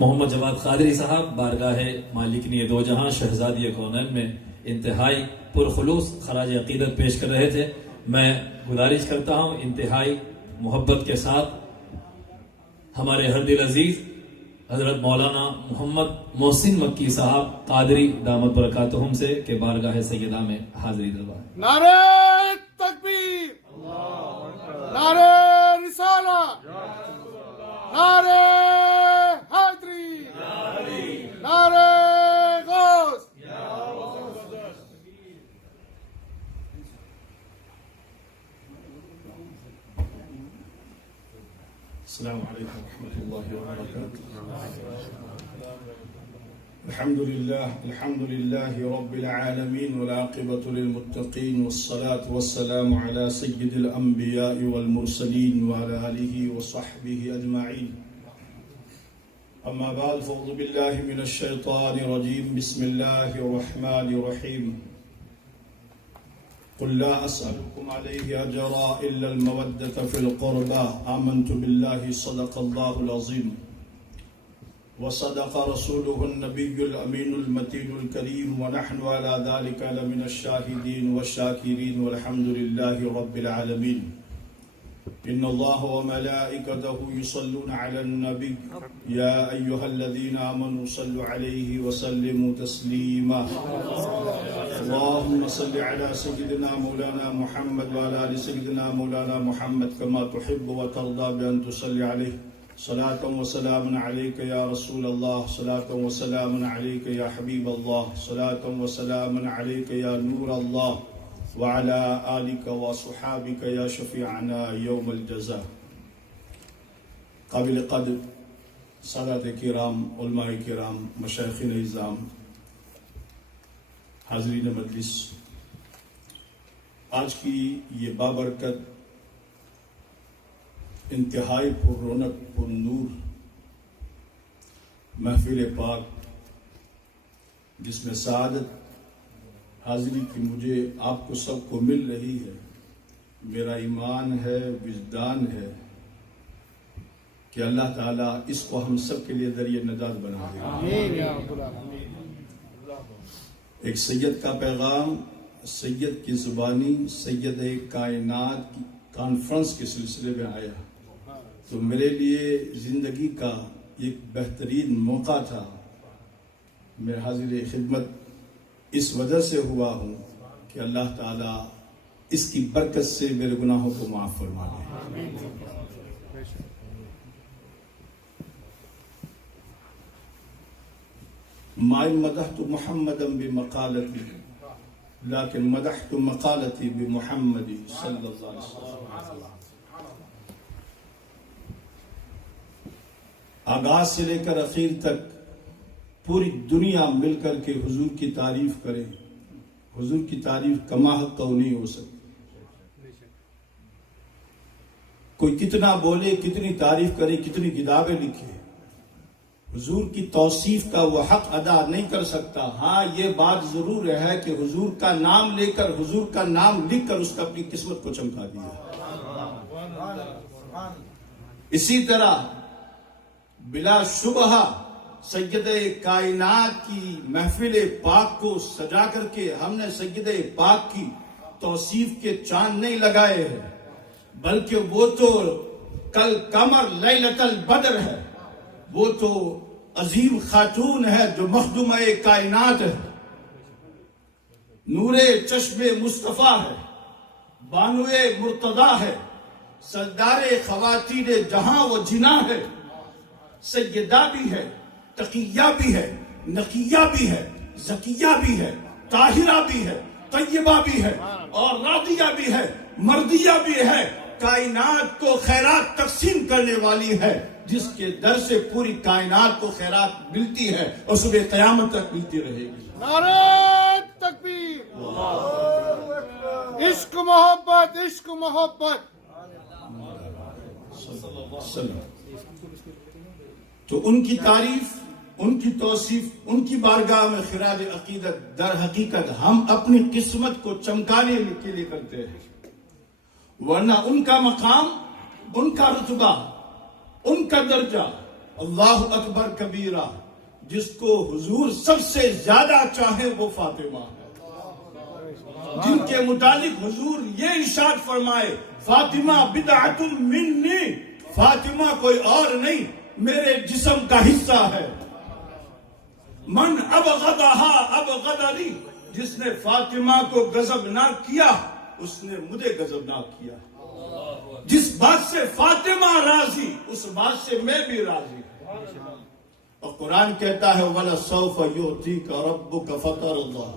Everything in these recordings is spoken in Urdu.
محمد جواد قادری صاحب بارگاہ مالکنی دو جہاں شہزادی کونین میں انتہائی پرخلوص خراج عقیدت پیش کر رہے تھے. میں گزارش کرتا ہوں انتہائی محبت کے ساتھ ہمارے ہر دل عزیز حضرت مولانا محمد محسن مکی صاحب قادری دامت برکاتہم سے کہ بارگاہ سیدہ میں حاضری دلوائیں. نعرہ تکبیر، نعرہ رسالہ، نعرہ حیدری، نعرہ غوث. السلام عليكم ورحمة الله وبركاته. الحمد لله رب العالمين والعاقبة للمتقين والصلاة والسلام على سيد الأنبياء والمرسلين وعلى آله وصحبه أجمعين. أما بعد فأعوذ بالله من الشيطان الرجيم. بسم الله الرحمن الرحيم. قل لا أسألكم عليه أجرا إلا المودة في القربى. آمنت بالله صدق الله العظيم وصدق رسوله النبي الأمين المتين الكريم ونحن على ذلك لمن الشاهدين والشاكرين والحمد لله رب العالمين. إن الله وملائكته يصلون على النبي يا أيها الذين آمنوا صلوا عليه وسلموا تسليما. اللهم صل على سيدنا مولانا محمد وعلى آل سيدنا مولانا محمد كما تحب وترضى بأن تصلي عليه. صلاة وسلام عليك يا رسول الله، صلاة وسلام عليك يا حبيب الله، صلاة وسلام عليك يا نور الله، وعلى آلك وصحابك يا شفيعنا يوم الجزاء. قابل قدر سادات کرام، علماء کرام، مشایخین اعظام، حاضرین مجلس، آج کی یہ بابرکت انتہائی پر رونق پر نور محفل پاک جس میں سعادت حاضری کی مجھے آپ کو سب کو مل رہی ہے، میرا ایمان ہے، وجدان ہے کہ اللہ تعالیٰ اس کو ہم سب کے لیے ذریعہ نجات بنا دے. آمین یا رب العالمین. ایک سید کا پیغام سید کی زبانی سید کائنات کی کانفرنس کے سلسلے میں آیا تو میرے لیے زندگی کا ایک بہترین موقع تھا. میں حاضر خدمت اس وجہ سے ہوا ہوں کہ اللہ تعالیٰ اس کی برکت سے میرے گناہوں کو معاف فرما دے. ما مدحت محمدا بمقالتي لكن مدحت مقالتي بمحمد صلی اللہ علیہ وسلم. آغاز سے لے کر اخیر تک پوری دنیا مل کر کے حضور کی تعریف کرے. حضور کی تعریف کما حق نہیں ہو سکتی. کوئی کتنا بولے، کتنی تعریف کرے، کتنی کتابیں لکھے، حضور کی توصیف کا وہ حق ادا نہیں کر سکتا. ہاں یہ بات ضرور ہے کہ حضور کا نام لے کر، حضور کا نام لکھ کر اس کا اپنی قسمت کو چمکا دیا. اسی طرح بلا شبہ سید کائنات کی محفل پاک کو سجا کر کے ہم نے سید پاک کی توصیف کے چاند نہیں لگائے ہیں، بلکہ وہ تو کل قمر لیلۃ البدر ہے، وہ تو عظیم خاتون ہے جو مخدومہ کائنات ہے، نور چشم مصطفیٰ ہے، بانو مرتضیٰ ہے، سردار خواتین جہاں و جناح ہے، سیدہ بھی ہے، تقیہ بھی ہے، نقیہ بھی ہے، زکیہ بھی ہے، طاہرہ بھی ہے، طیبہ بھی ہے، اور راضیہ بھی ہے، مردیہ بھی ہے. کائنات کو خیرات تقسیم کرنے والی ہے، جس کے در سے پوری کائنات کو خیرات ملتی ہے اور صبح قیامت تک ملتی رہے گی. نعرہ تکبیر، عشق محبت، عشق محبت. تو ان کی تعریف، ان کی توصیف، ان کی بارگاہ میں خراج عقیدت در حقیقت ہم اپنی قسمت کو چمکانے کے لیے کرتے ہیں، ورنہ ان کا مقام، ان کا رتبہ، ان کا درجہ اللہ اکبر کبیرہ، جس کو حضور سب سے زیادہ چاہے وہ فاطمہ ہے، جن کے متعلق حضور یہ ارشاد فرمائے فاطمہ بدعۃ منی، فاطمہ کوئی اور نہیں میرے جسم کا حصہ ہے۔ من ابغضہا ابغضنی، جس نے فاطمہ کو غضبناک کیا اس نے مجھے غضبناک کیا۔ جس بات سے فاطمہ راضی اس بات سے میں بھی راضی ہوں۔ اور قرآن کہتا ہے وَلَسَوْفَ يُعْطِيكَ رَبُّكَ فَتَرْضَىٰ،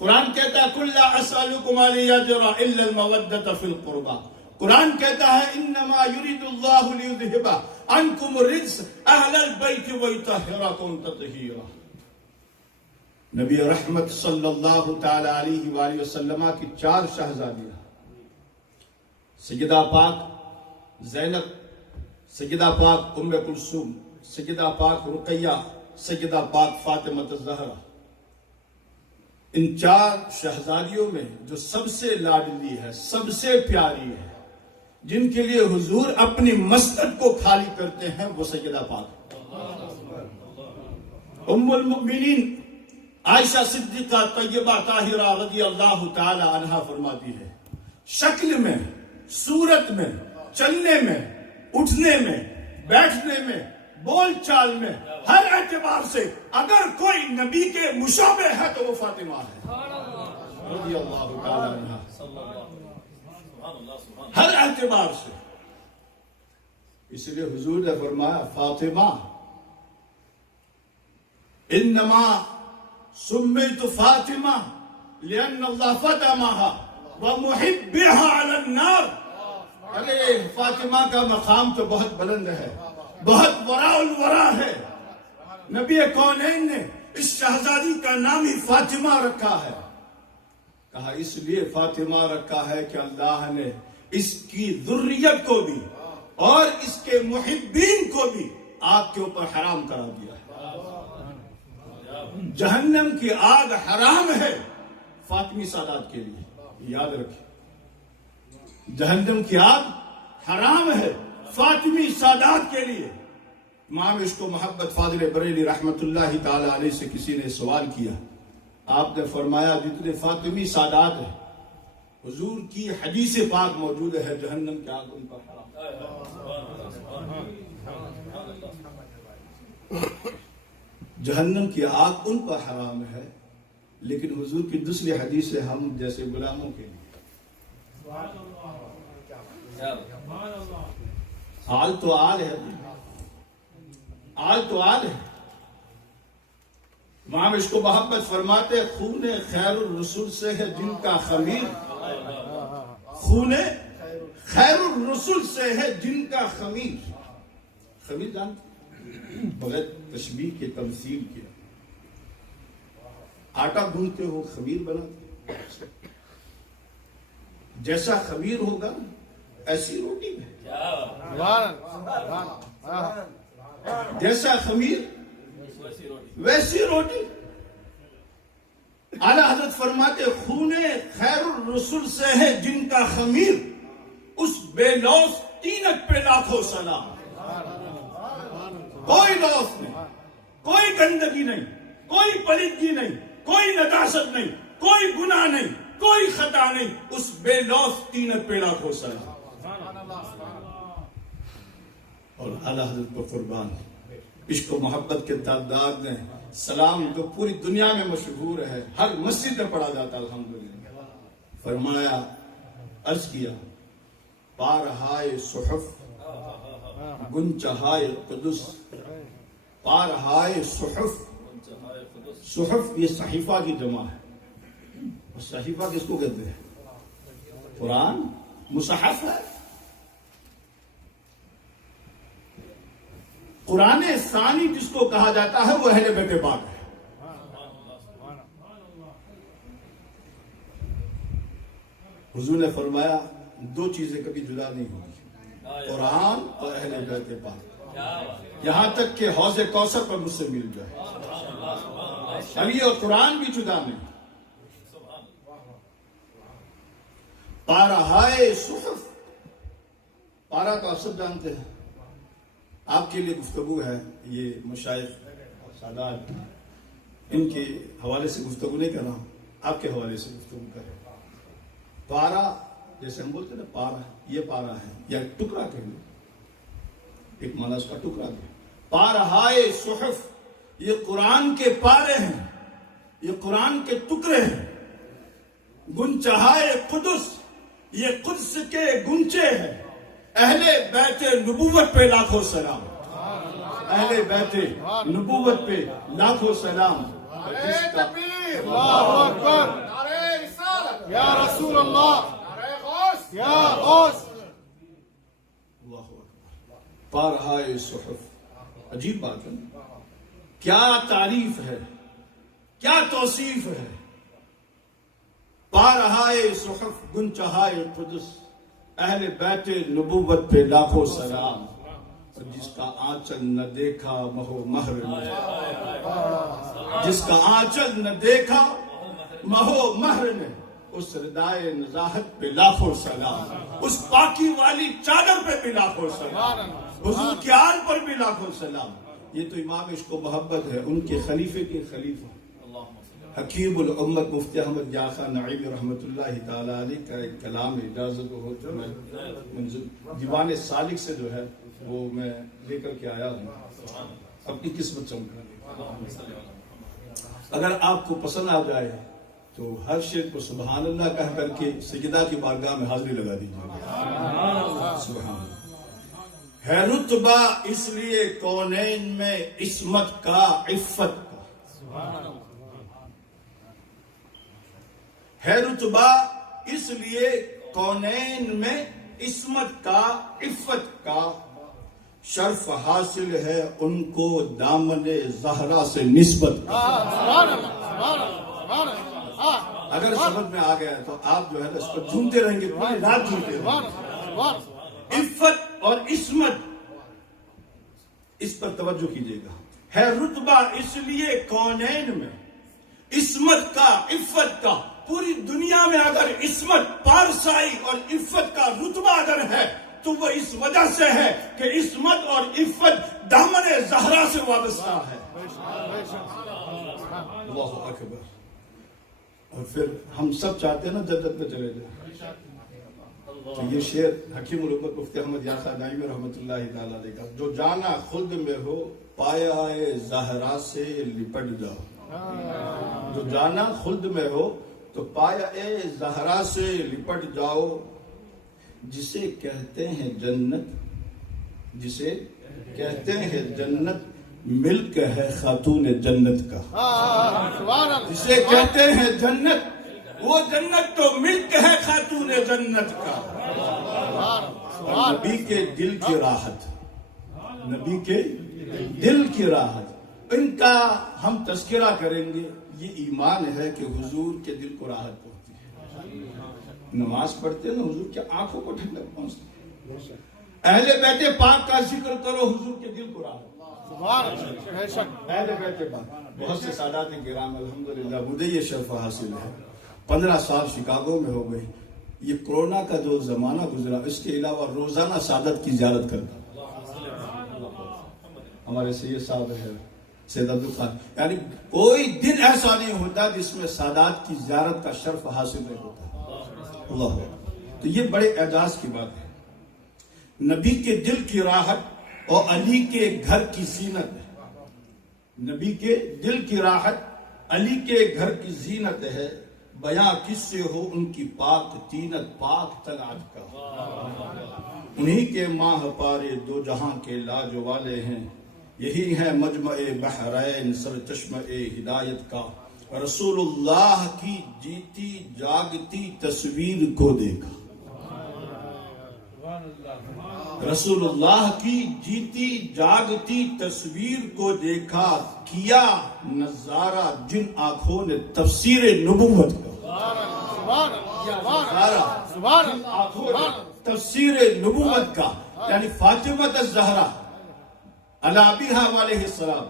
قرآن کہتا ہے قُلْ لَا أَسْأَلُكُمْ عَلَيْهِ أَجْرًا إِلَّا الْمَوَدَّةَ فِي الْقُرْبَىٰ، قرآن کہتا ہے إِنَّمَا يُرِيدُ اللَّهُ لِيُذْهِبَ عَنْكُمُ الرِّجْسَ أَهْلَ الْبَيْتِ وَيُطَهِّرَكُمْ تَطْهِيرًا۔ نبی رحمت صلی اللہ تعالی علیہ وآلہ وسلم کی 4 شہزادیاں، سیدہ پاک زینب، سیدہ پاک ام کلثوم، سیدہ پاک رقیہ، سیدہ پاک فاطمہ الزہرا، ان 4 شہزادیوں میں جو سب سے لاڈلی ہے، سب سے پیاری ہے، جن کے لیے حضور اپنی مسجد کو خالی کرتے ہیں، وہ سیدہ پاک ام المؤمنین عائشہ صدیقہ طیبہ طاہرہ رضی اللہ تعالی عنہا فرماتی ہے، شکل میں، صورت میں، چلنے میں، اٹھنے میں، بیٹھنے میں، بول چال میں، ہر اعتبار سے اگر کوئی نبی کے مشابہ ہے تو وہ فاطمہ ہے رضی اللہ تعالی عنہا، ہر اعتبار سے۔ اس لیے حضور نے فرمایا فاطمہ انما سمیت فاطمہ لأن اللہ فطمها ومحبها علی النار، ارے فاطمہ کا مقام تو بہت بلند ہے، بہت وراء الورا ہے۔ نبی کونین نے اس شہزادی کا نام ہی فاطمہ رکھا ہے، کہا اس لیے فاطمہ رکھا ہے کہ اللہ نے اس کی ذریت کو بھی اور اس کے محبین کو بھی آگ کے اوپر حرام کرا دیا ہے۔ جہنم کی آگ حرام ہے فاطمی سادات کے لیے، یاد رکھیں، جہنم کی آگ حرام ہے فاطمی سادات کے لیے۔ امام عشق و محبت فاضل بریلی رحمت اللہ تعالی علیہ سے کسی نے سوال کیا، آپ نے فرمایا جتنے فاطمی سادات ہیں حضور کی حدیث پاک موجود ہے جہنم کی آگ ان پر حرام، جہنم کی آگ ان پر حرام ہے، لیکن حضور کی دوسری حدیث ہے ہم جیسے غلاموں کے لیے حال تو آل ہے، آل تو آل ہے۔ امام عشق و محبت فرماتے خون خیر الرسول سے ہے جن کا خمیر، خون خیر الرسول سے ہے جن کا خمیر، خمیر جانتے بغیر تشبیہ کے تمثیل کے، آٹا گوندھتے ہو خمیر بناتے، جیسا خمیر ہوگا ایسی روٹی میں، جیسا خمیر ویسی روٹی۔ اعلیٰ حضرت فرماتے خون خیر الرسول سے ہے جن کا خمیر، اس بے لوث تینت پہ لاکھوں سلام۔ کوئی لوث نہیں، کوئی گندگی نہیں، کوئی پلیدگی نہیں، کوئی نجاست نہیں، کوئی گناہ نہیں، کوئی خطا نہیں، اس بے لوث تینت پہ لاکھوں سلام۔ اور اعلیٰ حضرت کو قربان عشق و محبت کے تعداد میں سلام جو پوری دنیا میں مشہور ہے، ہر مسجد میں پڑھا جاتا الحمدللہ۔ فرمایا، عرض کیا، پارہائے صحف گنچہائے قدس، پارہائے صحف، صحف یہ صحیفہ کی جمع ہے، اور صحیفہ کس کو کہتے ہیں؟ قرآن مصحف ہے، قرآن ثانی جس کو کہا جاتا ہے وہ اہل بیت پاک ہے۔ حضور نے فرمایا 2 چیزیں کبھی جدا نہیں ہوگی، قرآن اور اہل بیت پاک، یہاں تک کہ حوض کوثر پر مجھ سے مل جائے، علی اور قرآن بھی جدا نہیں۔ پارہائے صحف، پارا تو آپ سب جانتے ہیں، آپ کے لیے گفتگو ہے، یہ مشائخ سادات ان کے حوالے سے گفتگو نہیں کر رہا ہوں، آپ کے حوالے سے گفتگو کر رہا ہوں۔ پارا، جیسے ہم بولتے ہیں نا پارا، یہ پارا ہے یا ٹکڑا کہیں گے، ایک معنی اس کا ٹکڑا ہے۔ پارہائے صحف، یہ قرآن کے پارے ہیں، یہ قرآن کے ٹکڑے ہیں۔ گنچہائے قدس، یہ قدس کے گنچے ہیں۔ اہل بیت نبوت پہ لاکھوں سلام، اہل بیت نبوت پہ لاکھوں سلام۔ نعرہ تکبیر، اللہ اکبر، نعرہ رسالت، یا رسول اللہ، نعرہ غوث، یا غوث۔ اللہ اکبر۔ پارہائے صحف، عجیب بات ہے، کیا تعریف ہے، کیا توصیف ہے۔ پارہائے صحف، گنچہائے قدس، اہل بیت نبوت پہ لاکھوں سلام۔ اور جس کا آنچل نہ دیکھا مہو مہر نے، جس کا آنچل نہ دیکھا مہو مہر نے، اس ردائے نزاہت پہ لاکھوں سلام، اس پاکی والی چادر پہ بھی لاکھوں سلام، حضور کی آل پر بھی لاکھوں سلام۔ یہ تو امام عشق و محبت ہے، ان کے خلیفے کے خلیفہ حکیم الامت مفتی احمد یار خان نعیمی رحمۃ اللہ تعالی علیہ کا ایک کلام اجازت ہو جو میں دیوان سالک سے جو ہے وہ میں لے کر کے آیا ہوں، اپنی قسمت چمکا۔ اگر آپ کو پسند آ جائے تو ہر شے کو سبحان اللہ کہہ کر کے سجدہ کی بارگاہ میں حاضری لگا دیجیے۔ سبحان اللہ۔ ہے رتبہ اس لیے کونین میں عصمت کا، عفت کا، ہے رتبہ اس لیے کونین میں عصمت کا، عفت کا، شرف حاصل ہے ان کو دامن زہرا سے نسبت کا۔ سبحان اللہ، سبحان اللہ، سبحان اللہ۔ اگر سمجھ میں آ گیا ہے تو آپ جو ہے نا اس پر جھومتے رہیں گے، پوری رات جھومتے رہیں سبحان گے۔ اللہ، سبحان اللہ۔ عفت اور عصمت، اس پر توجہ کیجئے گا۔ ہے رتبہ اس لیے کونین میں عصمت کا، عفت کا، پوری دنیا میں اگر عصمت، پارسائی اور عفت کا رتبہ اگر ہے تو وہ اس وجہ سے ہے کہ عصمت اور عفت دامن زہرا سے وابستہ ہے۔ اللہ اکبر۔ اور پھر ہم سب چاہتے ہیں نا جنت میں چلے جائیں، تو یہ شعر حکیم الامت مفتی احمد یار خان نعیمی رحمۃ اللہ تعالی علیہ کا، جو جانا خلد میں ہو پایا زہرا سے لپٹ جاؤ، جو جانا خلد میں ہو تو پایا زہرا سے لپٹ جاؤ، جسے کہتے ہیں جنت، جسے کہتے ہیں جنت، ملک ہے خاتون جنت کا۔ سبحان اللہ۔ جسے کہتے ہیں جنت، وہ جنت تو ملک ہے خاتون جنت کا۔ نبی کے دل کی راحت، نبی کے دل کی راحت، ان کا ہم تذکرہ کریں گے۔ یہ ایمان ہے کہ حضور کے دل کو راحت پہنچتی ہے۔ نماز پڑھتے ہیں نا، حضور کے آنکھوں کو ٹھنڈک پہنچتی ہے۔ اہل بیت پاک کا ذکر کرو، حضور کے دل کو راحت۔ سبحان اللہ، بے شک۔ اہل بیت پاک، بہت سے سادات کرام الحمدللہ مجھے یہ شرف حاصل ہے۔ 15 سال شکاگو میں ہو گئے، یہ کورونا کا جو زمانہ گزرا، اس کے علاوہ روزانہ سادت کی زیارت کرتا۔ ہمارے سید صاحب ہے سید عبدالخان، یعنی کوئی دن ایسا نہیں ہوتا جس میں سادات کی زیارت کا شرف حاصل نہیں ہوتا۔ اللہ، تو یہ بڑے اعجاز کی بات ہے۔ نبی کے دل کی راحت اور علی کے گھر کی زینت ہے۔ نبی کے دل کی راحت علی کے گھر کی زینت ہے، بیاں کس سے ہو ان کی پاک تینت، پاک طلعت کا۔ انہی کے ماہ پارے دو جہاں کے لاج والے ہیں، یہی ہے مجمع بحرین سر چشمہ ہدایت کا۔ رسول اللہ کی جیتی جاگتی تصویر کو دیکھا، رسول اللہ کی جیتی جاگتی تصویر کو دیکھا، کیا نظارہ جن آنکھوں نے تفسیر نبوت کا۔ سبحان اللہ، سبحان اللہ، تفسیر نبوت کا، یعنی فاطمہ الزہرا علی ابیہا علیہ السلام،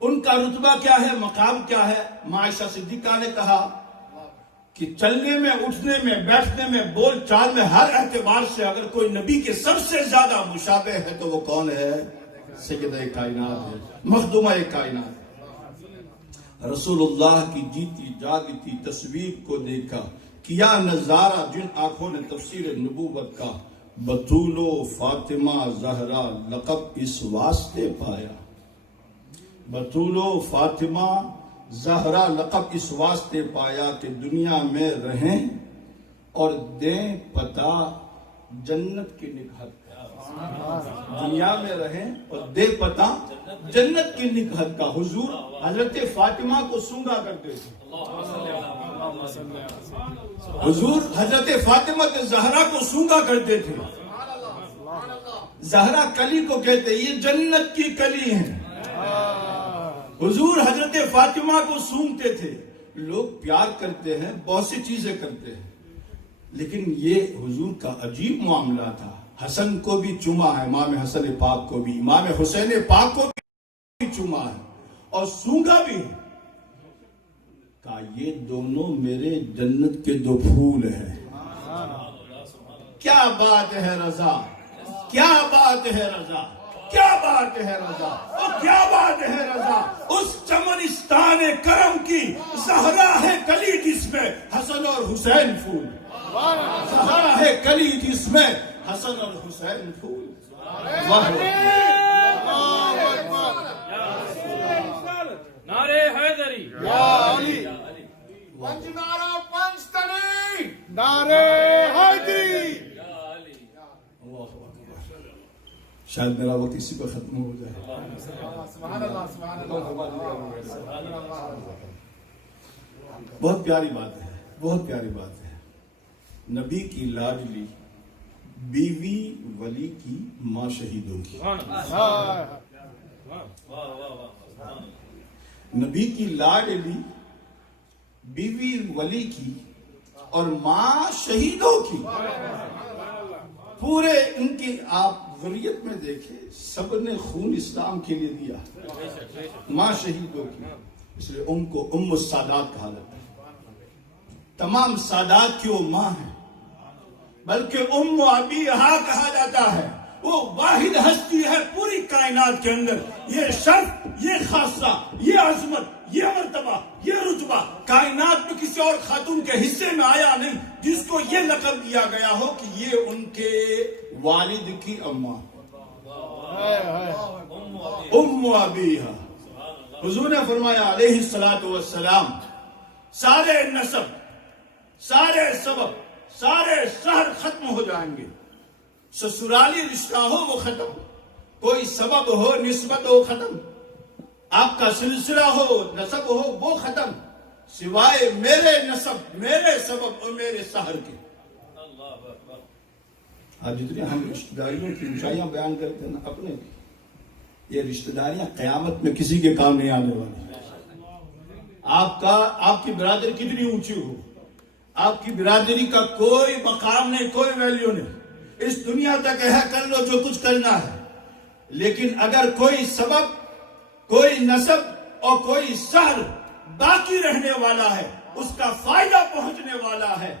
ان کا رتبہ کیا ہے، مقام کیا ہے۔ عائشہ صدیقہ نے کہا کہ چلنے میں، اٹھنے میں، بیٹھنے میں، بول چال میں، ہر اعتبار سے اگر کوئی نبی کے سب سے زیادہ مشابہ ہے تو وہ کون ہے؟ سیدہ کائنات ہے، مخدومہ کائنات۔ رسول اللہ کی جیتی جاگتی تصویر کو دیکھا، کیا نظارہ جن آنکھوں نے تفسیر نبوت کا، بطول و فاطمہ زہرا لقب اس واسطے پایا، بطول و فاطمہ زہرا لقب اس واسطے پایا کہ دنیا میں رہیں اور دیں پتہ جنت کی نکہت کا، دنیا میں رہیں اور دیں پتہ جنت کی نکہت کا۔ حضور حضرت فاطمہ کو سونگا کرتے تھے، حضور حضرت فاطمہ کے زہرا کو سونگا کرتے تھے۔ زہرا کلی کو کہتے، یہ جنت کی کلی ہیں۔ حضور حضرت فاطمہ کو سونگتے تھے۔ لوگ پیار کرتے ہیں، بہت سی چیزیں کرتے ہیں، لیکن یہ حضور کا عجیب معاملہ تھا۔ حسن کو بھی چوما ہے، امام حسن پاک کو بھی، امام حسین پاک کو بھی چوما ہے اور سونگا بھی ہے۔ کہا یہ دونوں میرے جنت کے دو پھول ہیں۔ کیا بات ہے رضا، کیا بات ہے رضا، کیا بات ہے رضا، اور کیا بات ہے رضا، اس چمنستان کرم کی زہرا ہے کلی جس میں حسن اور حسین پھول، زہرا ہے کلی جس میں حسن اور حسین پھول۔ نعرے حیدری، یا علی، پنج نعرہ پنج تنی، نعرے حیدری۔ شاید میرا وقت اسی پر ختم ہو جائے۔ سبحان اللہ، سبحان اللہ۔ بہت پیاری بات ہے، بہت پیاری بات ہے۔ نبی کی لاڈلی، بیوی ولی کی، ماں شہیدوں کی۔ نبی کی لاڈلی، بیوی ولی کی اور ماں شہیدوں کی۔ پورے ان کی آپ ذریت میں دیکھیں، سب نے خون اسلام کے لیے دیا۔ ماں شہیدوں کی، اس لیے ام کو ام السادات کہا جاتا ہے۔ تمام سادات کی وہ ماں ہے، بلکہ ام ابیہا کہا جاتا ہے۔ وہ واحد ہستی ہے پوری کائنات کے اندر، یہ شرف، یہ خاصہ، یہ عظمت، یہ مرتبہ، یہ رتبہ کائنات میں کسی اور خاتون کے حصے میں آیا نہیں جس کو یہ لقب دیا گیا ہو کہ یہ ان کے والد کی اماں، ام ابیہا۔ حضور نے فرمایا علیہ السلام، سارے نسب، سارے سبب، سارے سحر ختم ہو جائیں گے، سسرالی رشتہ ہو وہ ختم، کوئی سبب ہو، نسبت ہو ختم، آپ کا سلسلہ ہو، نسب ہو وہ ختم، سوائے میرے نسب، میرے سبب اور میرے سحر کے۔ آج جتنے ہم رشتہ داریوں کی اونچائیاں بیان کرتے ہیں نا اپنے، یہ رشتہ داریاں قیامت میں کسی کے کام نہیں آنے والی۔ آپ کی برادری کتنی اونچی ہو، آپ کی برادری کا کوئی مقام نہیں، کوئی ویلیو نہیں، اس دنیا تک ہے، کر لو جو کچھ کرنا ہے، لیکن اگر کوئی سبب، کوئی نسب اور کوئی سحر باقی رہنے والا ہے، اس کا فائدہ پہنچنے والا ہے،